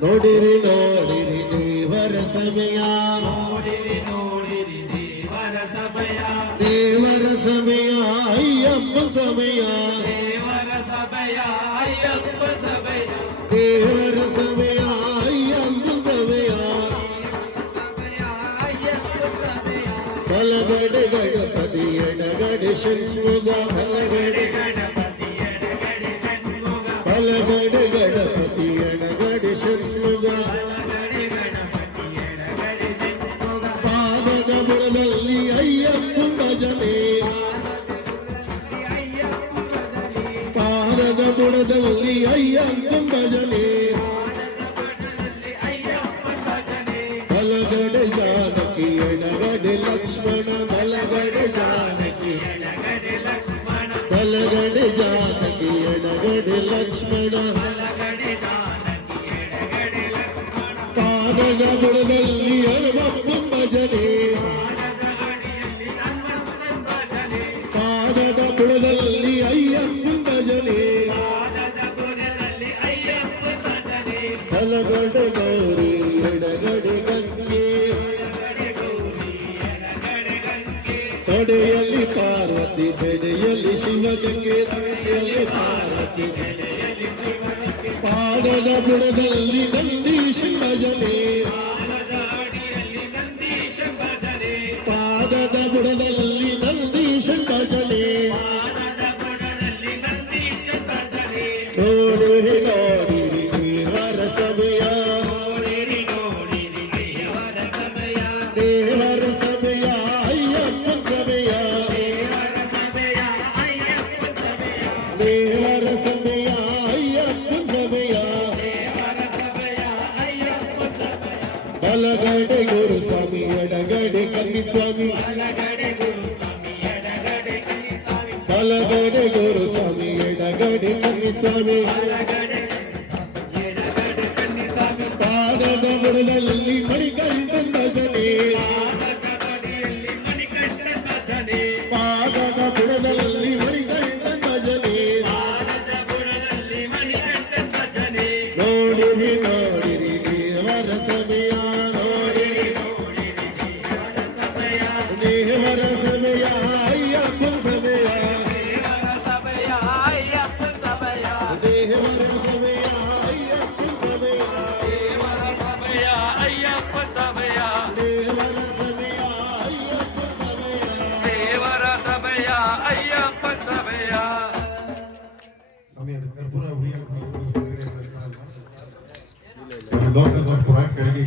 ನೋಡಿರಿ ನೋಡಿರಿ ದೇವರ ಸಮಯ ದೇವರ ಸಮಯ ಅಯ್ಯಪ್ಪ ಸಮಯ ದೇವರ ಸಮಯ ಅಯ್ಯಪ್ಪ ಸಮಯ ಬಲಗಡೆ ಗಣಪತಿ ಎಡಗಡೆ ಷಣ್ಮುಗ ಬಲಗಡೆ ಗಣಪತಿ ಎಡಗಡೆ ಷಣ್ಮುಗ ಪಾದದ ಬುಡದಲ್ಲಿ ಅಯ್ಯಪ್ಪ ಭಜನೆ ಪಾದದ ಬುಡದಲ್ಲಿ ಅಯ್ಯಪ್ಪ ಭಜನೆ ಬಲಗಡೆ ಜಾನಕಿ ಎಡಗಡೆ ಲಕ್ಷ್ಮಣ ಬಲಗಡೆ ಜಾನಕಿ ಬಲಗಡೆ ಜಾನಕಿ ಎಡಗಡೆ ಲಕ್ಷ್ಮಣ ಪಾದದ ಬುಡದಲ್ಲಿ ಹನುಮಪ್ಪ ಭಜನೆ ಪಾದದ ಬುಡದಲ್ಲಿ ಅಯ್ಯಪ್ಪ ಭಜನೆ ಬಲಗಡೆ ಗೌರಿ ಎಡಗಡೆ ಗಂಗೆ ತೊಡೆಯಲ್ಲಿ ಪಾರ್ವತಿ ಜಡೆಯಲ್ಲಿ ಶಿವಗಂಗೆ ತೊಡೆಯಲ್ಲಿ ಪಾರ್ವತಿ ಪಾದದ ಬುಡದಲ್ಲಿ ನಂದೀಶ ಭಜನೆ ಪಾದದ ಬುಡದಲ್ಲಿ ನಂದೀಶ ಭಜನೆ ನೋಡಿರಿ ನೋಡಿರಿ ದೇವರ ಸಮಯ ದೇವರ ಸಮಯ ಅಯ್ಯಪ್ಪ ಸಮಯ ದೇವರ ಸಮಯ ಅಯ್ಯಪ್ಪ ಸಮಯ ಬಲಗಡೆ ಗುರು ಸ್ವಾಮಿ ಎಡಗಡೆ ಕನ್ನಿ ಸ್ವಾಮಿ ಬಲಗಡೆ ಗುರು ಸ್ವಾಮಿ ಎಡಗಡೆ ಕನ್ನಿ ಸ್ವಾಮಿ ಪಾದದ ಬುಡದಲ್ಲಿ ಮಣಿಕಂಠ ಭಜನೆ ಪಾದದ ಬುಡದಲ್ಲಿ ಮಣಿಕಂಠ ಭಜನೆ ನೋಡಿರಿ ನೋಡಿರಿ ದೇವರ ಸಮಯ ನೋಡಿರಿ ದೇವರ ಸಮಯ ಅಯ್ಯಪ್ಪ ಸಮಯ ದೇವರ ಸಮಯ ಅಯ್ಯಪ್ಪ ಸಮಯ ಅಯ್ಯಪ್ಪ ಸಮಯ ದೇವರ ಸಮಯ ಅಯ್ಯಪ್ಪ ಸಮಯ ದೇವರ ಸಮಯ ಅಯ್ಯಪ್ಪ ಸಮಯ ಸಮಯದ ಕರ್ಪೂರ ಉರಿಯಲು ಲೋಕದ ಪುರ ಕೆಳಗೆ